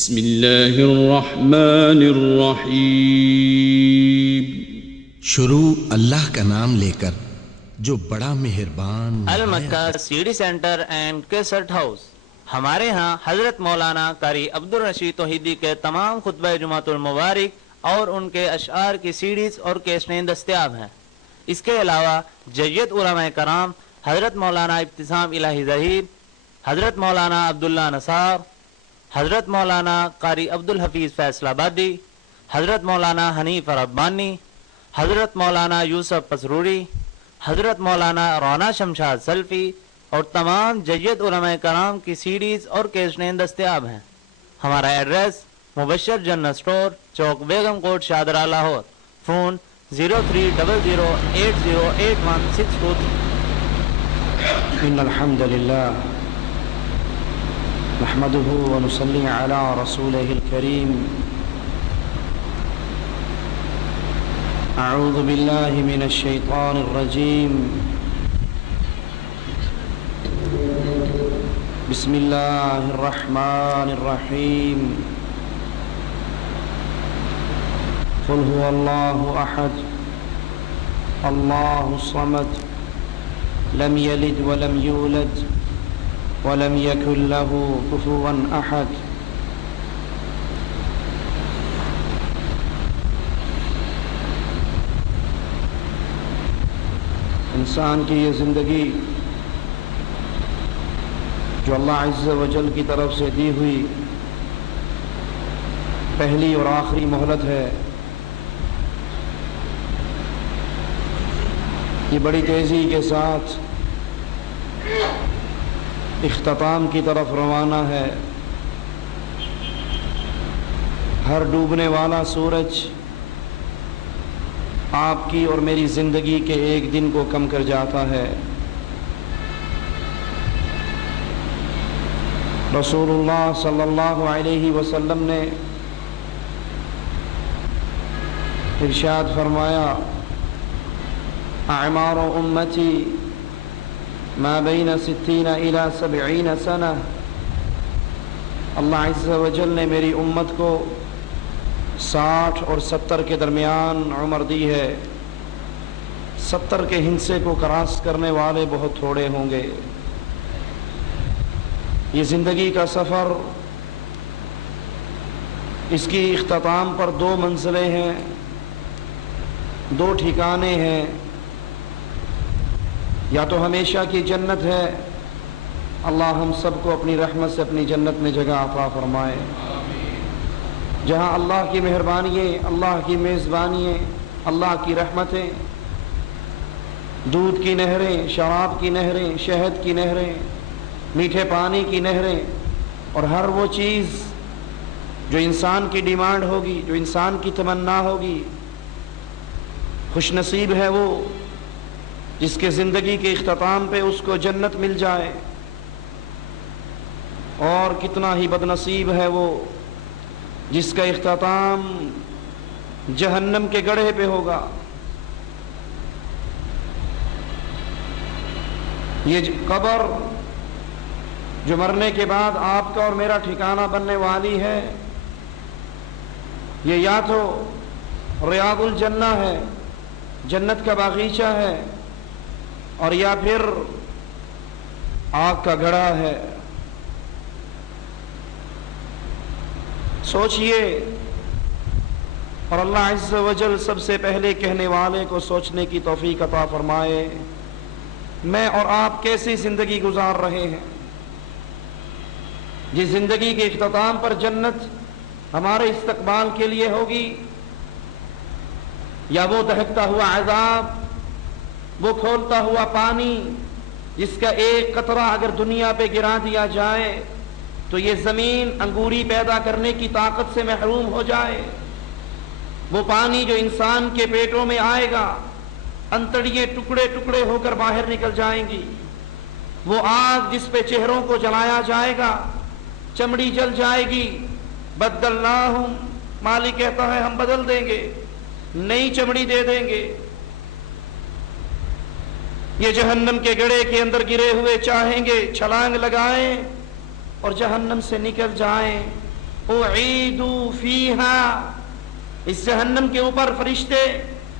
بسم اللہ الرحمن الرحیم. شروع اللہ کا نام لے کر جو بڑا مہربان. المکہ C D centre and cassette house. ہمارے ہاں حضرت مولانا قاری عبدالرشید توحیدی کے تمام خطبہ جمعۃ المبارک اور ان کے اشعار کی سیڈیز اور کیسٹیں دستیاب ہیں. اس کے علاوہ جید علماء کرام حضرت مولانا ابتسام الہی ظہیر، حضرت مولانا عبداللہ نثار، حضرت مولانا قاری عبدالحفیظ فیصل آبادی، حضرت مولانا حنیف ربانی، حضرت مولانا یوسف پسروری، حضرت مولانا رونا شمشاد سلفی اور تمام جید علماء کرام کی سیڈیز اور کیسٹیں دستیاب ہیں. ہمارا ایڈریس مبشر جنرل اسٹور، چوک بیگم کوٹ، شادرہ، لاہور. فون 0300808163. إن الحمد لله نحمده ونصلي على رسوله الكريم. أعوذ بالله من الشيطان الرجيم. بسم الله الرحمن الرحيم. قل هو الله أحد الله الصمد لم يلد ولم يولد ولم يكن له كفوا أحد. انسان کی یہ زندگی جو اللہ عز و جل کی طرف سے دی ہوئی پہلی اور آخری مہلت ہے، یہ بڑی تیزی کے ساتھ اختتام کی طرف روانہ ہے. ہر ڈوبنے والا سورج آپ کی اور میری زندگی کے ایک دن کو کم کر جاتا ہے. رسول اللہ صلی اللہ علیہ وسلم نے ارشاد فرمایا، اعمار امتی ما بین 60 الى 70 سنہ. اللہ عز و جل نے میری امت کو 60 اور 70 کے درمیان عمر دی ہے. 70 کے ہندسے کو کراس کرنے والے بہت تھوڑے ہوں گے. یہ زندگی کا سفر، اس کی اختتام پر 2 منزلیں ہیں، 2 ٹھکانے ہیں. یا تو ہمیشہ کی جنت ہے، اللہ ہم سب کو اپنی رحمت سے اپنی جنت میں جگہ عطا فرمائے، جہاں اللہ کی مہربانییں، اللہ کی میزبانییں، اللہ کی رحمتیں، دودھ کی نہریں، شراب کی نہریں، شہد کی نہریں، میٹھے پانی کی نہریں، اور ہر وہ چیز جو انسان کی ڈیمانڈ ہوگی، جو انسان کی تمنا ہوگی. خوش نصیب ہے وہ جس کے زندگی کے اختتام پہ اس کو جنت مل جائے، اور کتنا ہی بد نصیب ہے وہ جس کا اختتام جہنم کے گڑھے پہ ہوگا. یہ قبر جو مرنے کے بعد آپ کا اور میرا ٹھکانہ بننے والی ہے، یہ یا تو ریاض الجنہ ہے، جنت کا باغیچہ ہے، اور یا پھر آگ کا گڑھا ہے. سوچئے، اور اللہ عز و جل سب سے پہلے کہنے والے کو سوچنے کی توفیق عطا فرمائے. میں اور آپ کیسی زندگی گزار رہے ہیں؟ جس زندگی کے اختتام پر جنت ہمارے استقبال کے لیے ہوگی، یا وہ دہکتا ہوا عذاب، وہ کھولتا ہوا پانی جس کا ایک قطرہ اگر دنیا پہ گرا دیا جائے تو یہ زمین انگوری پیدا کرنے کی طاقت سے محروم ہو جائے. وہ پانی جو انسان کے پیٹوں میں آئے گا، انتڑیاں ٹکڑے ٹکڑے ہو کر باہر نکل جائیں گی. وہ آگ جس پہ چہروں کو جلایا جائے گا، چمڑی جل جائے گی. بدلناہم، مالک کہتا ہے ہم بدل دیں گے، نئی چمڑی دے دیں گے. یہ جہنم کے گڑھے کے اندر گرے ہوئے چاہیں گے چھلانگ لگائیں اور جہنم سے نکل جائیں. اعیدوا فیہا، اس جہنم کے اوپر فرشتے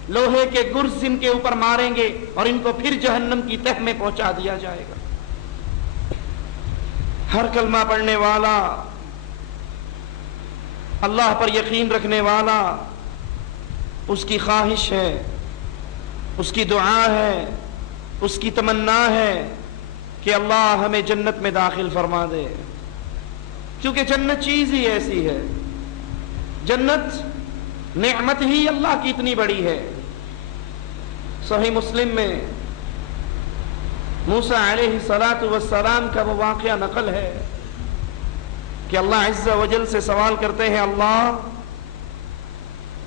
لوہے کے گرز ان کے اوپر ماریں گے اور ان کو پھر جہنم کی تہ میں پہنچا دیا جائے گا۔ ہر کلمہ پڑھنے والا، اللہ پر یقین رکھنے والا، اس کی خواہش ہے، اس کی دعا ہے، اس کی تمنا ہے کہ اللہ ہمیں جنت میں داخل فرما دے، کیونکہ جنت چیز ہی ایسی ہے، جنت نعمت ہی اللہ کی اتنی بڑی ہے۔ صحیح مسلم میں موسیٰ علیہ السلام کا وہ واقعہ نقل ہے کہ اللہ عز و جل سے سوال کرتے ہیں، اللہ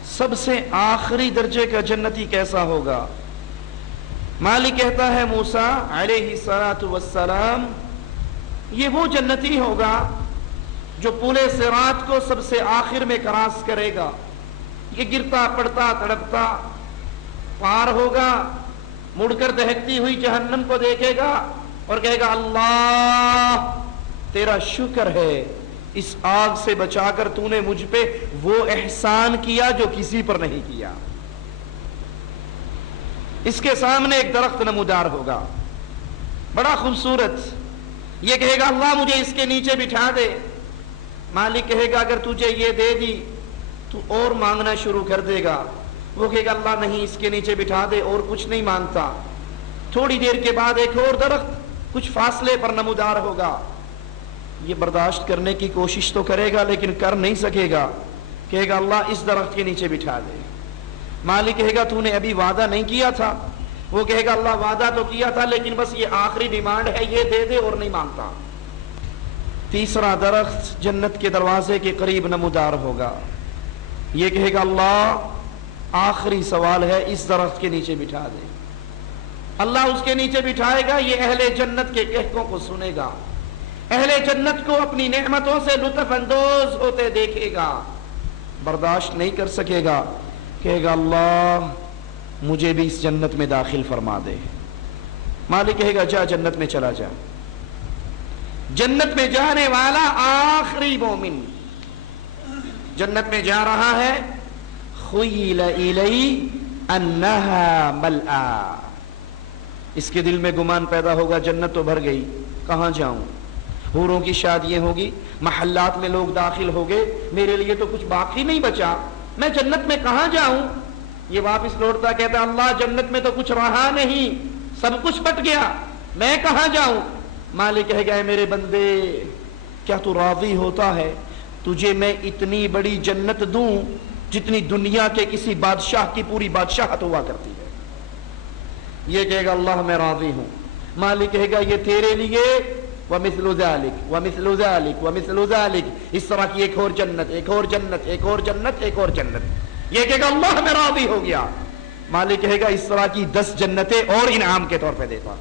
سب سے آخری درجے کا جنتی کیسا ہوگا؟ مالک کہتا ہے موسیٰ علیہ السلام، یہ وہ جنتی ہوگا جو پل صراط کو سب سے آخر میں کراس کرے گا، یہ گرتا پڑتا تڑپتا پار ہوگا، مڑ کر دہکتی ہوئی جہنم کو دیکھے گا اور کہے گا اللہ تیرا شکر ہے اس آگ سے بچا کر تو نے مجھ پہ وہ احسان کیا جو کسی پر نہیں کیا۔ اس کے سامنے ایک درخت نمودار ہوگا بڑا خوبصورت، یہ کہے گا اللہ مجھے اس کے نیچے بٹھا دے۔ مالک کہے گا اگر تجھے یہ دے دی تو اور مانگنا شروع کر دے گا، وہ کہے گا اللہ نہیں اس کے نیچے بٹھا دے، اور کچھ نہیں مانگتا۔ تھوڑی دیر کے بعد ایک اور درخت کچھ فاصلے پر نمودار ہوگا، یہ برداشت کرنے کی کوشش تو کرے گا لیکن کر نہیں سکے گا، کہے گا اللہ اس درخت کے نیچے بٹھا دے۔ مالک کہے گا تو نے ابھی وعدہ نہیں کیا تھا، وہ کہے گا اللہ وعدہ تو کیا تھا لیکن بس یہ آخری ڈیمانڈ ہے، یہ دے دے اور نہیں مانگتا۔ تیسرا درخت جنت کے دروازے کے قریب نمودار ہوگا، یہ کہے گا اللہ آخری سوال ہے اس درخت کے نیچے بٹھا دے۔ اللہ اس کے نیچے بٹھائے گا، یہ اہل جنت کے کہکوں کو سنے گا، اہل جنت کو اپنی نعمتوں سے لطف اندوز ہوتے دیکھے گا، برداشت نہیں کر سکے گا، کہے گا اللہ مجھے بھی اس جنت میں داخل فرما دے۔ مالک کہے گا جا جنت میں چلا جا۔ جنت میں جانے والا آخری مومن جنت میں جا رہا ہے، خیل الی انہا ملآ، اس کے دل میں گمان پیدا ہوگا جنت تو بھر گئی، کہاں جاؤں؟ حوروں کی شادیاں ہوگی، محلات میں لوگ داخل ہو گئے، میرے لیے تو کچھ باقی نہیں بچا، میں جنت میں کہاں جاؤں؟ یہ واپس لوٹتا کہتا اللہ جنت میں تو کچھ رہا نہیں، سب کچھ بٹ گیا، میں کہاں جاؤں؟ مالک کہے گا اے میرے بندے کیا تو راضی ہوتا ہے تجھے میں اتنی بڑی جنت دوں جتنی دنیا کے کسی بادشاہ کی پوری بادشاہت ہوا کرتی ہے؟ یہ کہے گا اللہ میں راضی ہوں۔ مالک کہے گا یہ تیرے لیے وَمِثْلُ ذَلِكَ وَمِثْلُ ذَلِكَ وَمِثْلُ ذَلِكَ، اس طرح کی ایک اور جنت، ایک اور جنت، ایک اور جنت، ایک اور جنت۔ یہ کہے گا اللہ میں راضی ہو گیا۔ مالک کہے گا اس طرح کی 10 جنتیں اور انعام کے طور پہ دیتا۔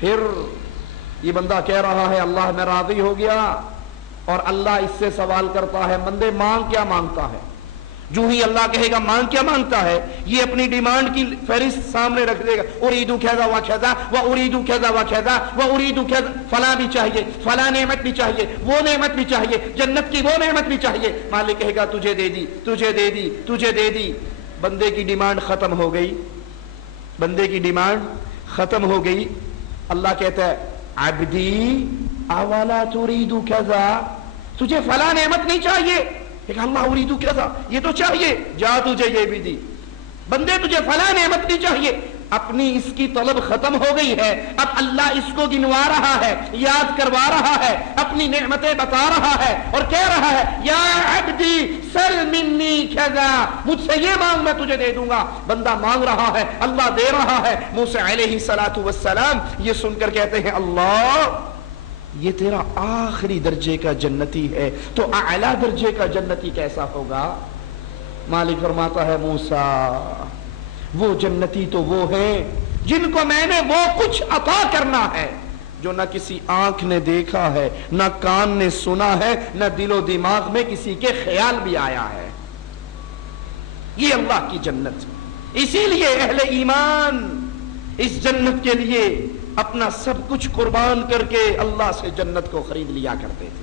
پھر یہ بندہ کہہ رہا ہے اللہ میں راضی ہو گیا، اور اللہ اس سے سوال کرتا ہے بندے مانگ کیا مانگتا ہے؟ جو ہی اللہ کہے گا مانگ کیا مانگتا ہے، یہ اپنی ڈیمانڈ کی فہرست سامنے رکھ دے گا، اریدو کذا و کذا و اریدو کذا و کذا و اریدو کذا، فلاں بھی چاہیے، فلاں نعمت بھی چاہیے، وہ نعمت بھی چاہیے، جنت کی وہ نعمت بھی چاہیے۔ مالک کہے گا تجھے دے دی، تجھے دے دی، تجھے دے دی۔ بندے کی ڈیمانڈ ختم ہو گئی، بندے کی ڈیمانڈ ختم ہو گئی۔ اللہ کہتا ہے عبدی اولا تریدو کذا، تجھے فلاں نعمت نہیں چاہیے؟ کہ اللہ اریدو کذا، یہ تو چاہیے، جا تجھے یہ بھی دی۔ بندے تجھے فلاں نعمت نہیں چاہیے، اپنی اس کی طلب ختم ہو گئی ہے، اب اللہ اس کو گنوا رہا ہے، یاد کروا رہا ہے، اپنی نعمتیں بتا رہا ہے اور کہہ رہا ہے یا عبدی سل منی کذا، مجھ سے یہ مانگ میں تجھے دے دوں گا۔ بندہ مانگ رہا ہے، اللہ دے رہا ہے۔ موسیٰ علیہ السلام یہ سن کر کہتے ہیں اللہ یہ تیرا آخری درجے کا جنتی ہے، تو اعلیٰ درجے کا جنتی کیسا ہوگا؟ مالک فرماتا ہے موسیٰ وہ جنتی تو وہ ہیں جن کو میں نے وہ کچھ عطا کرنا ہے جو نہ کسی آنکھ نے دیکھا ہے، نہ کان نے سنا ہے، نہ دل و دماغ میں کسی کے خیال بھی آیا ہے۔ یہ اللہ کی جنت، اسی لیے اہل ایمان اس جنت کے لیے اپنا سب کچھ قربان کر کے اللہ سے جنت کو خرید لیا کرتے تھے۔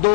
2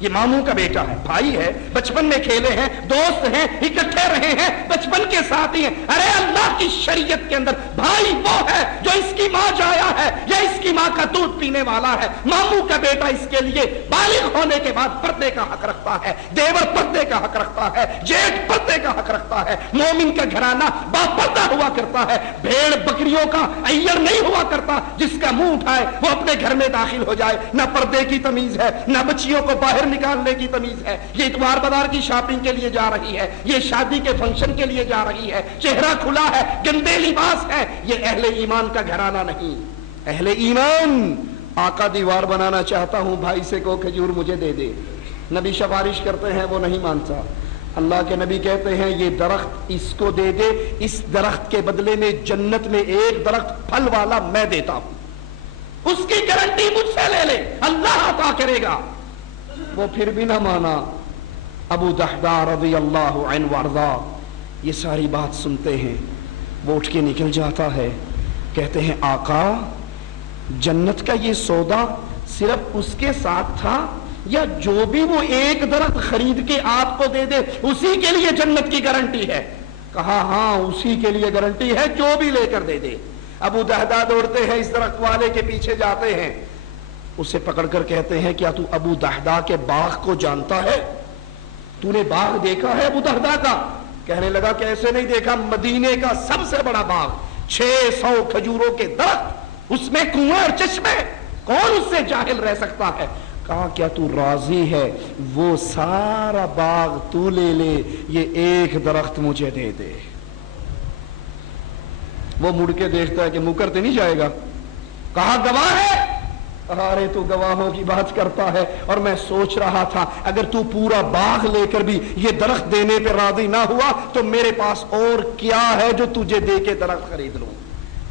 یہ ماموں کا بیٹا ہے، بھائی ہے، بچپن میں کھیلے ہیں، دوست ہیں، اکٹھے رہے ہیں، بچپن کے ساتھ ہی ہیں۔ ارے اللہ کی شریعت کے اندر بھائی وہ ہے جو اس کی ماں جایا ہے یا اس کی ماں کا دودھ پینے والا ہے۔ ماموں کا بیٹا اس کے لیے بالغ ہونے کے بعد پردے کا حق رکھتا ہے، دیور پردے کا حق رکھتا ہے، جیٹھ پردے کا حق رکھتا ہے۔ مومن کا گھرانہ با پردہ ہوا کرتا ہے، بھیڑ بکریوں کا عیّر نہیں ہوا کرتا جس کا منہ اٹھائے وہ اپنے گھر میں داخل ہو جائے۔ نہ پردے کی تمیز ہے، نہ بچیوں کو باہر نکالنے کی تمیز ہے۔ یہ اتوار بازار کی شاپنگ کے لیے جا رہی ہے، یہ شادی کے فنکشن کے لیے جا رہی ہے، چہرہ کھلا ہے، گندے لباس ہے۔ یہ اہل ایمان کا گھرانہ نہیں۔ اہل ایمان آقا دیوار بنانا چاہتا ہوں، بھائی سے کو کھجور مجھے دے دے۔ نبی سفارش کرتے ہیں، وہ نہیں مانتا۔ اللہ کے نبی کہتے ہیں یہ درخت اس کو دے دے، اس درخت کے بدلے میں جنت میں ایک درخت پھل والا میں دیتا ہوں، اس کی گارنٹی مجھ سے لے لے، اللہ عطا کرے گا۔ وہ پھر بھی نہ مانا۔ ابو دحدہ رضی اللہ عنہ وارضا یہ ساری بات سنتے ہیں، وہ اٹھ کے نکل جاتا ہے، کہتے ہیں آقا جنت کا یہ سودا صرف اس کے ساتھ تھا یا جو بھی وہ ایک درخت خرید کے آپ کو دے دے اسی کے لیے جنت کی گارنٹی ہے؟ کہا ہاں اسی کے لیے گارنٹی ہے، جو بھی لے کر دے دے۔ ابو دحدہ دوڑتے ہیں، اس درخت والے کے پیچھے جاتے ہیں، اسے پکڑ کر کہتے ہیں کیا تو ابو دحدہ کے باغ کو جانتا ہے؟ تو نے باغ دیکھا ہے ابو دحدہ کا؟ کہنے لگا کیسے نہیں دیکھا، مدینے کا سب سے بڑا باغ، 600 کھجوروں کے درخت، اس میں کنواں اور چشمے، کون اس سے جاہل رہ سکتا ہے؟ کہا کیا تو راضی ہے وہ سارا باغ تو لے لے، یہ ایک درخت مجھے دے دے۔ وہ مڑ کے دیکھتا ہے کہ مکرتے نہیں جائے گا۔ کہا گواہ ہے؟ ارے تو گواہوں کی بات کرتا ہے، اور میں سوچ رہا تھا اگر تو پورا باغ لے کر بھی یہ درخت دینے پہ راضی نہ ہوا تو میرے پاس اور کیا ہے جو تجھے دے کے درخت خرید لوں۔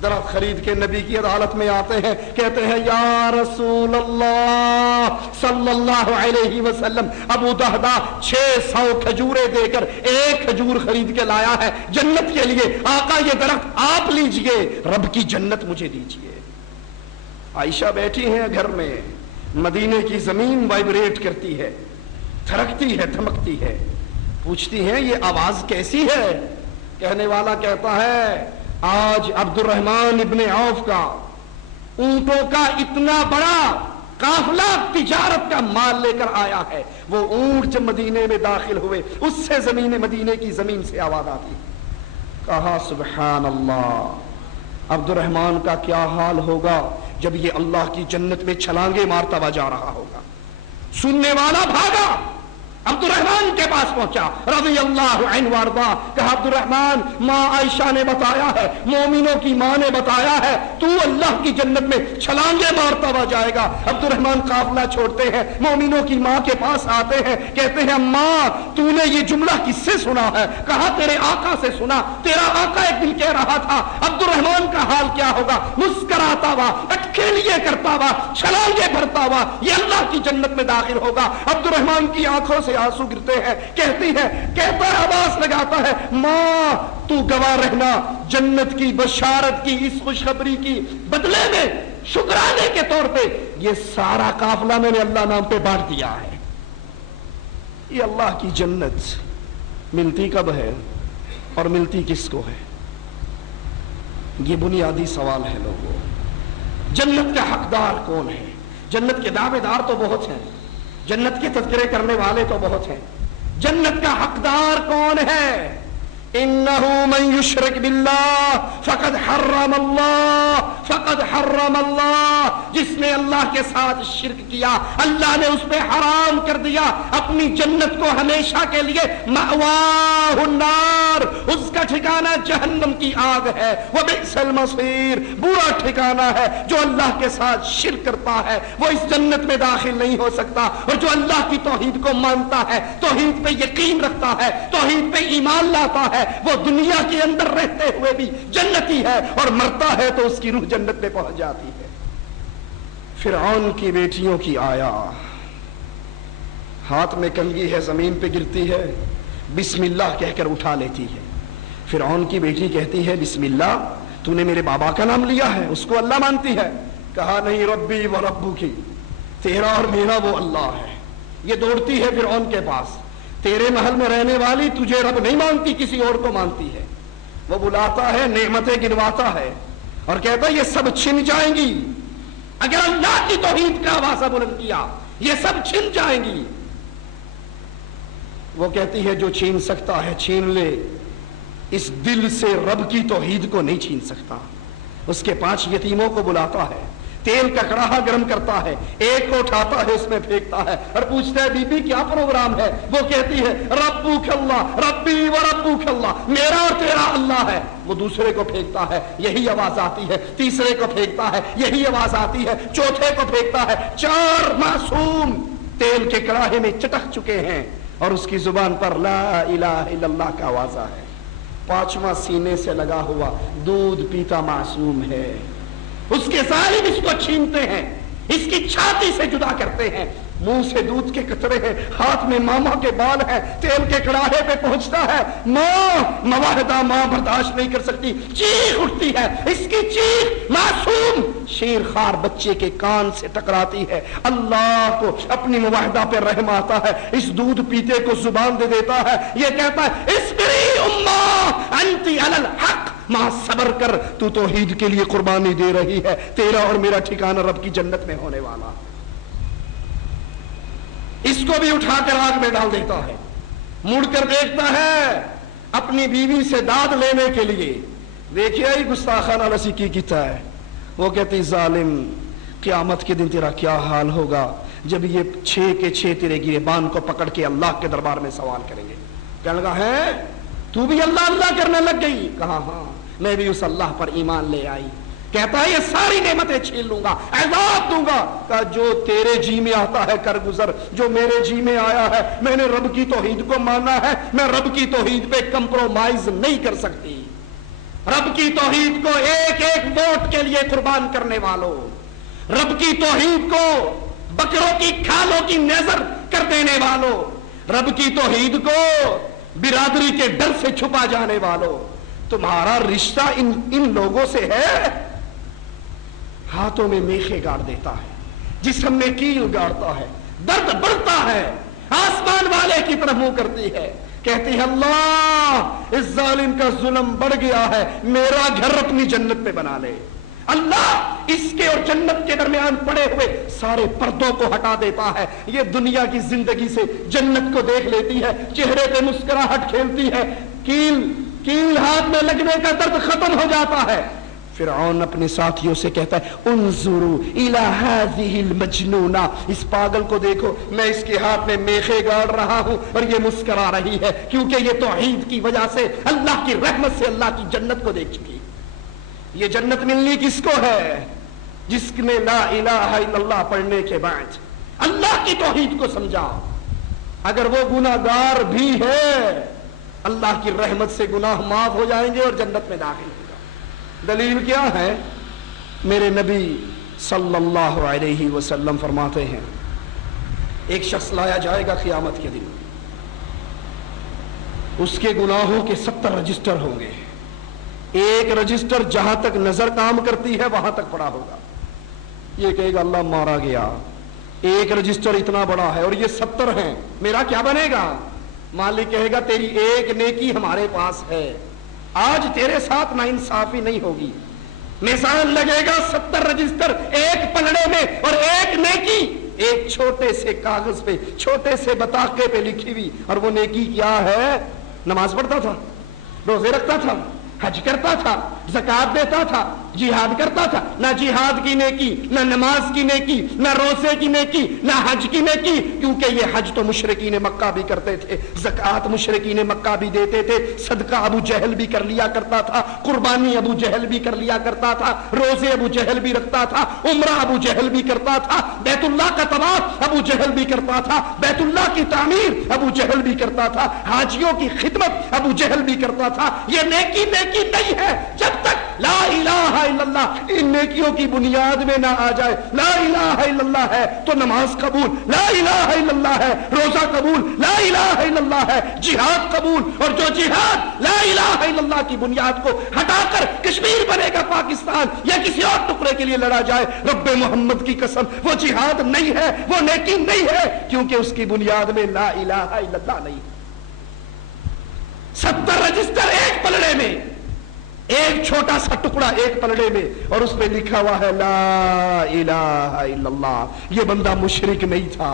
درخت خرید کے نبی کی عدالت میں آتے ہیں، کہتے ہیں یا رسول اللہ صلی اللہ علیہ وسلم ابو دحدہ 600 کھجوریں دے کر ایک کھجور خرید کے لایا ہے جنت کے لیے، آقا یہ درخت آپ لیجئے، رب کی جنت مجھے دیجئے۔ عائشہ بیٹھی ہیں گھر میں، مدینے کی زمین وائبریٹ کرتی ہے، تھرکتی ہے، دھمکتی ہے، پوچھتی ہیں یہ آواز کیسی ہے؟ کہنے والا کہتا ہے آج عبد الرحمن ابن عوف کا اونٹوں کا اتنا بڑا قافلہ تجارت کا مال لے کر آیا ہے، وہ اونٹ جب مدینے میں داخل ہوئے اس سے زمین مدینے کی زمین سے آواز آتی۔ کہا سبحان اللہ، عبد الرحمن کا کیا حال ہوگا جب یہ اللہ کی جنت میں چھلانگے مارتا ہوا جا رہا ہوگا۔ سننے والا بھاگا، عبد الرحمن کے پاس پہنچا رضی اللہ عنہ وارضا، کہا عبد الرحمن ماں عائشہ نے بتایا ہے، مومنوں کی ماں نے بتایا ہے تو اللہ کی جنت میں چھلانگے مارتا ہوا جائے گا۔ عبد الرحمن قافلہ چھوڑتے ہیں، مومنوں کی ماں کے پاس آتے ہیں، کہتے ہیں ماں تو نے یہ جملہ کس سے سنا ہے؟ کہا تیرے آقا سے سنا، تیرا آقا ایک دن کہہ رہا تھا عبد الرحمن کا حال کیا ہوگا، مسکراتا ہوا، اٹکھیلیے کرتا ہوا، چھلانگے بھرتا ہوا، یہ اللہ کی جنت میں داخل ہوگا۔ عبد الرحمن کی آنکھوں سے آنسو گرتے ہیں، کہتی ہے، کہتا ہے، آواز لگاتا ہے ماں تو گواہ رہنا، جنت کی بشارت کی اس خوشخبری کی بدلے میں شکرانے کے طور پہ یہ سارا قافلہ میں نے اللہ نام پہ بانٹ دیا ہے۔ یہ اللہ کی جنت ملتی کب ہے اور ملتی کس کو ہے؟ یہ بنیادی سوال ہے لوگوں۔ جنت کا حقدار کون ہے؟ جنت کے دعوے دار تو بہت ہیں، جنت کے تذکرے کرنے والے تو بہت ہیں، جنت کا حقدار کون ہے؟ انہو من یشرک باللہ فقد حرم اللہ، جس نے اللہ کے ساتھ شرک کیا اللہ نے اس پہ حرام کر دیا اپنی جنت کو ہمیشہ کے لیے، مأواہ النار، اس کا ٹھکانہ جہنم کی آگ ہے، وبئس المصیر، برا ٹھکانہ ہے۔ جو اللہ کے ساتھ شرک کرتا ہے وہ اس جنت میں داخل نہیں ہو سکتا، اور جو اللہ کی توحید کو مانتا ہے، توحید پہ یقین رکھتا ہے، توحید پہ ایمان لاتا ہے، وہ دنیا کے اندر رہتے ہوئے بھی جنتی ہے، اور مرتا ہے تو اس کی روح جنت میں پہنچ جاتی ہے۔ فرعون کی بیٹیوں کی آیا، ہاتھ میں کنگھی ہے، زمین پہ گرتی ہے، بسم اللہ کہہ کر اٹھا لیتی ہے۔ فرعون کی بیٹی کہتی ہے بسم اللہ، تو نے میرے بابا کا نام لیا ہے، اس کو اللہ مانتی ہے؟ کہا نہیں، ربی و ربو کی، تیرا اور میرا وہ اللہ ہے۔ یہ دوڑتی ہے فرعون کے پاس، تیرے محل میں رہنے والی تجھے رب نہیں مانتی، کسی اور کو مانتی ہے۔ وہ بلاتا ہے، نعمتیں گنواتا ہے اور کہتا ہے یہ سب چھن جائیں گی اگر اللہ کی توحید کا آوازہ بلند کیا، یہ سب چھن جائیں گی۔ وہ کہتی ہے جو چھین سکتا ہے چھین لے، اس دل سے رب کی توحید کو نہیں چھین سکتا۔ اس کے 5 یتیموں کو بلاتا ہے، تیل کا کڑاہا گرم کرتا ہے، ایک کو اٹھاتا ہے، اس میں پھینکتا ہے اور پوچھتا ہے بی بی کیا پروگرام ہے؟ وہ کہتی ہے ربک اللہ ربی و ربک اللہ، میرا اور تیرا اللہ ہے۔ وہ دوسرے کو پھینکتا ہے، یہی آواز آتی ہے، تیسرے کو پھینکتا ہے، یہی آواز آتی ہے، چوتھے کو پھینکتا ہے۔ 4 معصوم تیل کے کڑاہے میں چٹک چکے ہیں اور اس کی زبان پر لا الہ الا اللہ کا آوازہ ہے۔ 5واں سینے سے لگا ہوا دودھ پیتا معصوم ہے، اس کے ظالم اس کو چھینتے ہیں، اس کی چھاتی سے جدا کرتے ہیں، منہ سے دودھ کے قطرے ہیں، ہاتھ میں ماما کے بال ہیں، تیل کے کڑاہے پہ پہنچتا ہے، ماں مواحدہ ماں برداشت نہیں کر سکتی، چیخ اٹھتی ہے، اس کی چیخ معصوم شیر خوار بچے کے کان سے ٹکراتی ہے۔ اللہ کو اپنی مواحدہ پہ رحم آتا ہے، اس دودھ پیتے کو زبان دے دیتا ہے، یہ کہتا ہے اصبری اماں انتی علی الحق، ماں صبر کر، تو توحید کے لیے قربانی دے رہی ہے، تیرا اور میرا ٹھکانہ رب کی جنت میں ہونے والا۔ اس کو بھی اٹھا کر آگ میں ڈال دیتا ہے، مڑ کر دیکھتا ہے اپنی بیوی سے داد لینے کے لیے، دیکھیے ہی گستاخانہ لسی کی کتا ہے۔ وہ کہتی ظالم قیامت کے دن تیرا کیا حال ہوگا جب یہ 6 کے 6 تیرے گریبان کو پکڑ کے اللہ کے دربار میں سوال کریں گے۔ کہنے لگا ہے تو بھی اللہ اللہ کرنے لگ گئی؟ کہا ہاں میں بھی اس اللہ پر ایمان لے آئی۔ کہتا ہے یہ ساری نعمتیں چھین لوں گا، عذاب دوں گا۔ کہا جو تیرے جی میں آتا ہے کر گزر، جو میرے جی میں آیا ہے، میں نے رب کی توحید کو مانا ہے، میں رب کی توحید پہ کمپرومائز نہیں کر سکتی۔ رب کی توحید کو ایک ایک ووٹ کے لیے قربان کرنے والوں، رب کی توحید کو بکروں کی کھالوں کی نظر کر دینے والوں، رب کی توحید کو برادری کے ڈر سے چھپا جانے والوں، تمہارا رشتہ ان لوگوں سے ہے۔ ہاتھوں میں میخے گاڑ دیتا ہے، جسم میں کیل گاڑتا ہے، درد بڑھتا ہے، آسمان والے کی طرف منہ کرتی ہے، کہتی ہے اللہ اس ظالم کا ظلم بڑھ گیا ہے، میرا گھر اپنی جنت میں بنا لے۔ اللہ اس کے اور جنت کے درمیان پڑے ہوئے سارے پردوں کو ہٹا دیتا ہے، یہ دنیا کی زندگی سے جنت کو دیکھ لیتی ہے، چہرے پہ مسکراہٹ کھیلتی ہے، کیل ہاتھ میں لگنے کا درد ختم ہو جاتا ہے۔ فرعون اپنے ساتھیوں سے کہتا ہے انظروا الی ہذہ المجنونہ، اس پاگل کو دیکھو، میں اس کے ہاتھ میں میخے گاڑ رہا ہوں اور یہ مسکرا رہی ہے، کیونکہ یہ توحید کی وجہ سے اللہ کی رحمت سے اللہ کی جنت کو دیکھ چکی۔ یہ جنت ملنی کس کو ہے؟ جس نے لا الہ الا اللہ پڑھنے کے بعد اللہ کی توحید کو سمجھا، اگر وہ گناہگار بھی ہے اللہ کی رحمت سے گناہ معاف ہو جائیں گے اور جنت میں داخل ہوگا۔ دلیل کیا ہے؟ میرے نبی صلی اللہ علیہ وسلم فرماتے ہیں ایک شخص لایا جائے گا قیامت کے دن، اس کے گناہوں کے 70 رجسٹر ہوں گے، ایک رجسٹر جہاں تک نظر کام کرتی ہے وہاں تک پڑا ہوگا، یہ کہے گا اللہ مارا گیا، ایک رجسٹر اتنا بڑا ہے اور یہ 70 ہیں، میرا کیا بنے گا؟ مالک کہے گا تیری ایک نیکی ہمارے پاس ہے، آج تیرے ساتھ ناانصافی نہیں ہوگی، میزان لگے گا 70 رجسٹر ایک پلڑے میں اور ایک نیکی ایک چھوٹے سے کاغذ پہ چھوٹے سے بطاقے پہ لکھی ہوئی، اور وہ نیکی کیا ہے؟ نماز پڑھتا تھا، روزے رکھتا تھا، حج کرتا تھا، زکات دیتا تھا، جہاد کرتا تھا، نہ جہاد کی نیکی، نہ نماز کی نیکی، نہ روزے کی نیکی، نہ حج کی نیکی، کیونکہ یہ حج تو مشرکین مکہ بھی کرتے تھے، زکات مشرکین مکہ بھی دیتے تھے، صدقہ ابو جہل بھی کر لیا کرتا تھا، قربانی ابو جہل بھی کر لیا کرتا تھا، روزے ابو جہل بھی رکھتا تھا، عمرہ ابو جہل بھی کرتا تھا، بیت اللہ کا طواف ابو جہل بھی کرتا تھا، بیت اللہ کی تعمیر ابو جہل بھی کرتا تھا، حاجیوں کی خدمت ابو جہل بھی کرتا تھا۔ یہ نیکی نہیں ہے، جب جب تک لا الہ الا اللہ ان نیکیوں کی بنیاد میں نہ آ جائے. لا الہ الا اللہ ہے تو نماز قبول, لا الہ الا اللہ ہے روزہ قبول, لا الہ الا اللہ ہے جہاد قبول. اور جو جہاد لا الہ الا اللہ کی بنیاد کو ہٹا کر کشمیر بنے گا پاکستان یا کسی اور ٹکڑے کے لیے لڑا جائے, رب محمد کی قسم وہ جہاد نہیں ہے, وہ نیکی نہیں ہے, کیونکہ اس کی بنیاد میں لا الہ الا اللہ نہیں. 70 رجسٹر ایک پلڑے میں, ایک چھوٹا سا ٹکڑا ایک پلڑے میں, اور اس پہ لکھا ہوا ہے لا الہ الا اللہ. یہ بندہ مشرک نہیں تھا,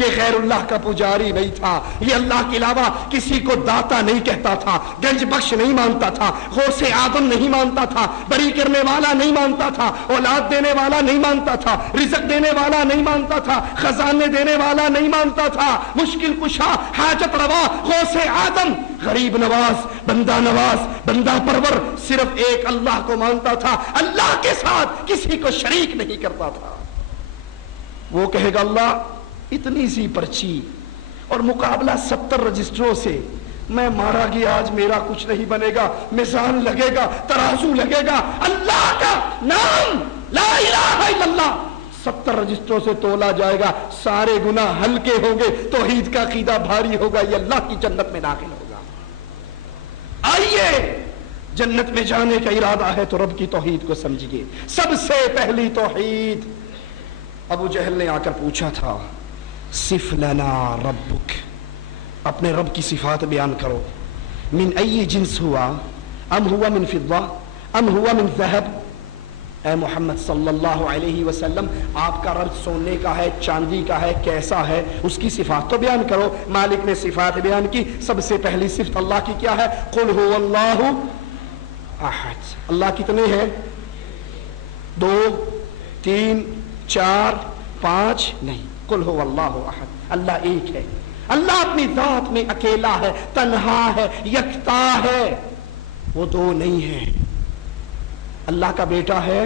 یہ غیر اللہ کا پجاری نہیں تھا, یہ اللہ کے علاوہ کسی کو داتا نہیں کہتا تھا, گنج بخش نہیں مانتا تھا, غوث آدم نہیں مانتا تھا, بری کرنے والا نہیں مانتا تھا, اولاد دینے والا نہیں مانتا تھا, رزق دینے والا نہیں مانتا تھا, خزانے دینے والا نہیں مانتا تھا, مشکل کشا, حاجت روا, غوث آدم, غریب نواز, بندہ نواز, بندہ پرور, صرف ایک اللہ کو مانتا تھا, اللہ کے ساتھ کسی کو شریک نہیں کرتا تھا. وہ کہے گا اللہ اتنی سی پرچی اور مقابلہ 70 رجسٹروں سے, میں مارا گیا آج میرا کچھ نہیں بنے گا, میزان لگے گا, ترازو لگے گا, اللہ کا نام لا الہ الا اللہ 70 رجسٹروں سے تولا جائے گا, سارے گناہ ہلکے ہوں گے, توحید کا عقیدہ بھاری ہوگا, یہ اللہ کی جنت میں داخل ہوگا. آئیے جنت میں جانے کا ارادہ ہے تو رب کی توحید کو سمجھیے. سب سے پہلی توحید. ابو جہل نے آ کر پوچھا تھا صف لنا ربک, اپنے رب کی صفات بیان کرو. من ای جنس ہوا, ام ہوا من فضہ, ام ہوا من ذہب. اے محمد صلی اللہ علیہ وسلم, آپ کا رب سونے کا ہے, چاندی کا ہے, کیسا ہے, اس کی صفات تو بیان کرو. مالک نے صفات بیان کی. سب سے پہلی صفت اللہ کی کیا ہے؟ قل هو اللہ احد. اللہ کتنے ہیں؟ 2 3 4 5 نہیں, قل هو اللہ احد. اللہ ایک ہے. اللہ اپنی ذات میں اکیلا ہے, تنہا ہے, یکتا ہے, وہ 2 نہیں ہے. اللہ کا بیٹا ہے.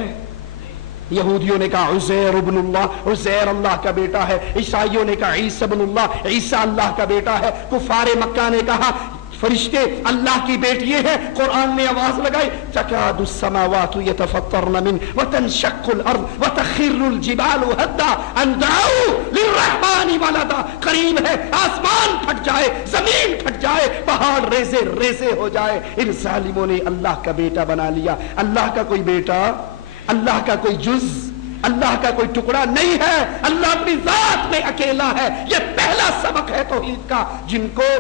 یہودیوں نے کہا عزیر ابن اللہ, عزیر اللہ کا بیٹا ہے. عیسائیوں نے کہا عیسی ابن اللہ, عیسی اللہ کا بیٹا ہے. کفار مکہ نے کہا فرشتے اللہ کی بیٹیے ہیں. قرآن نے آواز لگائی تکاد السماوات یتفطرن من وتنشق الارض وتخر الجبال هدا ان دعوا للرحمن ولدا. قریب ہے آسمان پھٹ جائے, زمین پھٹ جائے, پہاڑ ریزے ریزے ہو جائے. ان ظالموں نے اللہ کا بیٹا بنا لیا. اللہ کا کوئی بیٹا, اللہ کا کوئی جز, اللہ کا کوئی ٹکڑا نہیں ہے. اللہ اپنی ذات میں اکیلا ہے. یہ پہلا سبق ہے توحید کا, جن کو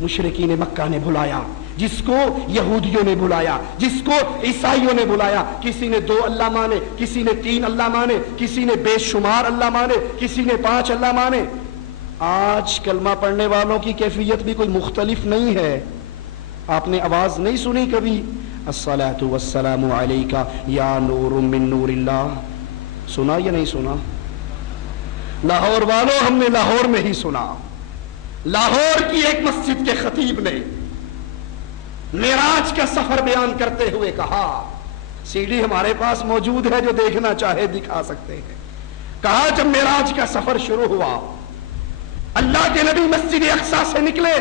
مشرکین مکہ نے بھلایا, جس کو یہودیوں نے بھلایا, جس کو عیسائیوں نے بھلایا. کسی نے 2 اللہ مانے, کسی نے 3 اللہ مانے, کسی نے بے شمار اللہ مانے, کسی نے 5 اللہ مانے. آج کلمہ پڑھنے والوں کی کیفیت بھی کوئی مختلف نہیں ہے. آپ نے آواز نہیں سنی کبھی الصلاۃ والسلام علیک یا نور من نور اللہ؟ سنا یا نہیں سنا؟ لاہور والوں, ہم نے لاہور میں ہی سنا. لاہور کی ایک مسجد کے خطیب نے معراج کا سفر بیان کرتے ہوئے کہا, سی ڈی ہمارے پاس موجود ہے, جو دیکھنا چاہے دکھا سکتے ہیں. کہا جب معراج کا سفر شروع ہوا, اللہ کے نبی مسجد اقصی سے نکلے,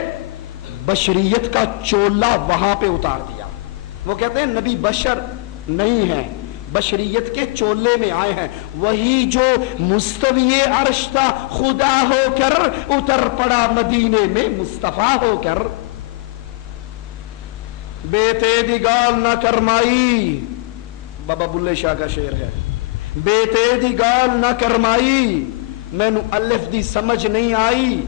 بشریت کا چولا وہاں پہ اتار دیا. وہ کہتے ہیں نبی بشر نہیں ہے, بشریت کے چولے میں آئے ہیں. وہی جو مستوی عرش تھا خدا ہو کر اتر پڑا مدینے میں مصطفیٰ ہو کر. بیتے دی گال نہ کرمائی, بابا بلے شاہ کا شعر ہے. بیتے دی گال نہ کرمائی, مینو الف دی سمجھ نہیں آئی,